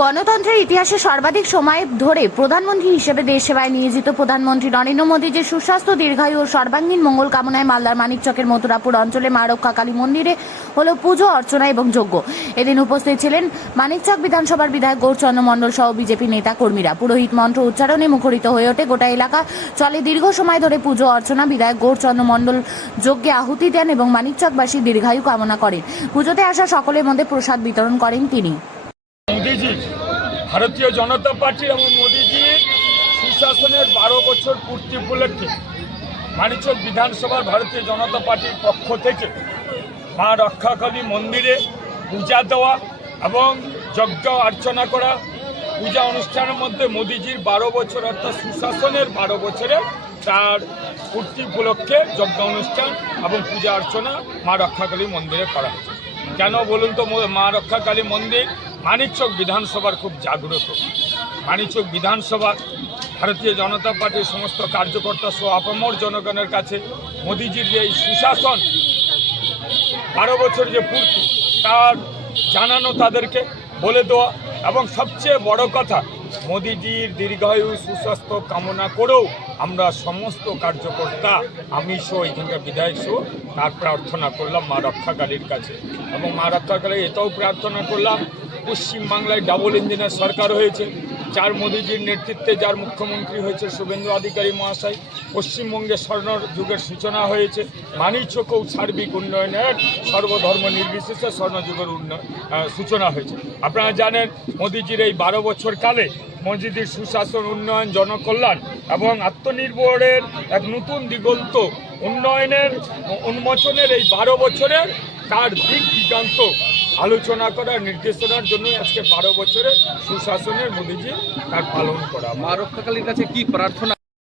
গণতন্ত্রের ইতিহাসে সর্বাধিক সময় ধরে প্রধানমন্ত্রী হিসেবে দেশ সেবায় নিয়োজিত প্রধানমন্ত্রী নরেন্দ্র মোদীজির সুস্বাস্থ্য, দীর্ঘায়ু ও সর্বাঙ্গীন মঙ্গল কামনায় মালদার মানিকচকের মথুরাপুর অঞ্চলে মা রক্ষা কালী মন্দিরে হলো পুজো অর্চনা এবং যজ্ঞ। এদিন উপস্থিত ছিলেন মানিকচক বিধানসভার বিধায়ক গৌরচন্দ্র মণ্ডল সহ বিজেপি নেতা কর্মীরা। পুরোহিত মন্ত্র উচ্চারণে মুখরিত হয়ে ওঠে গোটা এলাকা। চলে দীর্ঘ সময় ধরে পুজো অর্চনা। বিধায়ক গৌরচন্দ্র মণ্ডল যজ্ঞে আহুতি দেন এবং মানিকচকবাসী দীর্ঘায়ু কামনা করেন। পুজোতে আসা সকলের মধ্যে প্রসাদ বিতরণ করেন তিনি। মোদীজি ভারতীয় জনতা পার্টি এবং মোদীজির সুশাসনের 12 বছর পূর্তি উপলক্ষে মানিকচক বিধানসভার ভারতীয় জনতা পার্টির পক্ষ থেকে মা রক্ষাকালী মন্দিরে পূজা দেওয়া এবং যজ্ঞ অর্চনা করা। পূজা অনুষ্ঠানের মধ্যে মোদীজির 12 বছর অর্থাৎ সুশাসনের 12 বছরে তার পূর্তি উপলক্ষে যজ্ঞ অনুষ্ঠান এবং পূজা অর্চনা মা রক্ষাকালী মন্দিরে করা হয়েছে। কেন বলুন তো? মা রক্ষাকালী মন্দির মানিকচক বিধানসভার খুব জাগ্রত। মানিকচক বিধানসভা ভারতীয় জনতা পার্টির সমস্ত কার্যকর্তা সহ আপামর জনগণের কাছে মোদীজির যে এই সুশাসন 12 বছর যে পূর্তি তার জানানো, তাদেরকে বলে দেওয়া এবং সবচেয়ে বড় কথা মোদীজির দীর্ঘায়ু সুস্বাস্থ্য কামনা করেও আমরা সমস্ত কার্যকর্তা আমি সহ এখানকার বিধায়ক সহ তার প্রার্থনা করলাম মা রক্ষাকালীর কাছে। এবং মা রক্ষাকালী এটাও প্রার্থনা করলাম, পশ্চিমবাংলায় ডাবল ইঞ্জিনের সরকার হয়েছে, যার মোদীজির নেতৃত্বে যার মুখ্যমন্ত্রী হয়েছে শুভেন্দু অধিকারী মহাশয়, পশ্চিমবঙ্গে স্বর্ণ যুগের সূচনা হয়েছে। মানিকচকেও সার্বিক উন্নয়নের সর্বধর্ম নির্বিশেষে স্বর্ণযুগের সূচনা হয়েছে। আপনারা জানেন মোদীজির এই 12 বছর কালে মোদীজির সুশাসন, উন্নয়ন, জনকল্যাণ এবং আত্মনির্ভরের এক নতুন দিগন্ত উন্নয়নের উন্মোচনের এই 12 বছরের তার দিক দিগান্ত আলোচনা করার নির্দেশনার জন্য আজকে 12 বছরের সুশাসনের মোদীজি তার পালন করা। মা রক্ষাকালীর কাছে কি প্রার্থনা?